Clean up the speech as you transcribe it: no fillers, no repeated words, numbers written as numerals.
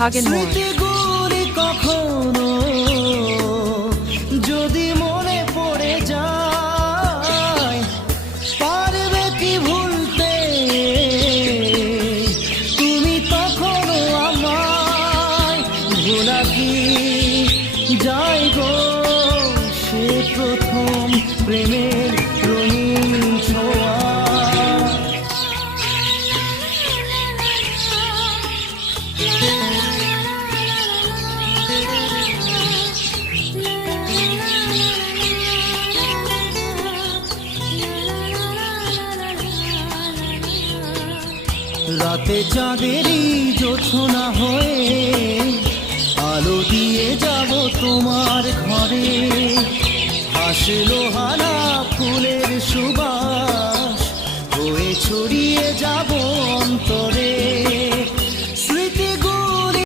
Hug and more. স্মৃতিগুলি কখনো যদি মনে পড়ে যায়, পারবে কি ভুলতে তুমি তখনও আমায়? ভোলা কি যায় গো সে প্রথম প্রেমের রঙিন ছোঁয়া? রাতে চাঁদেরই জোছনা হয়ে আলো দিয়ে যাব তোমার ঘরে। হাসলো